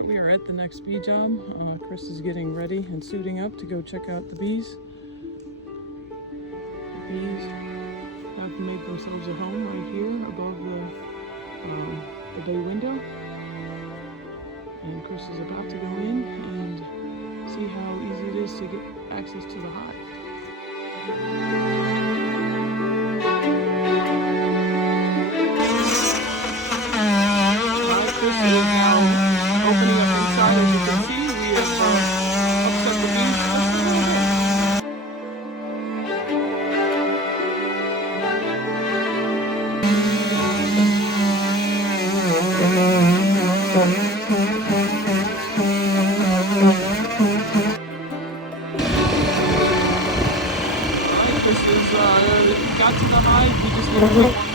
Alright, we are at the next bee job. Chris is getting ready and suiting up to go check out the bees. The bees have made themselves a home right here above the bay window. And Chris is about to go in and see how easy it is to get access to the hive. Chris is now opening up inside. As you can see, we have upset the bees just a little bit. Alright, Chris is got to the hive. He just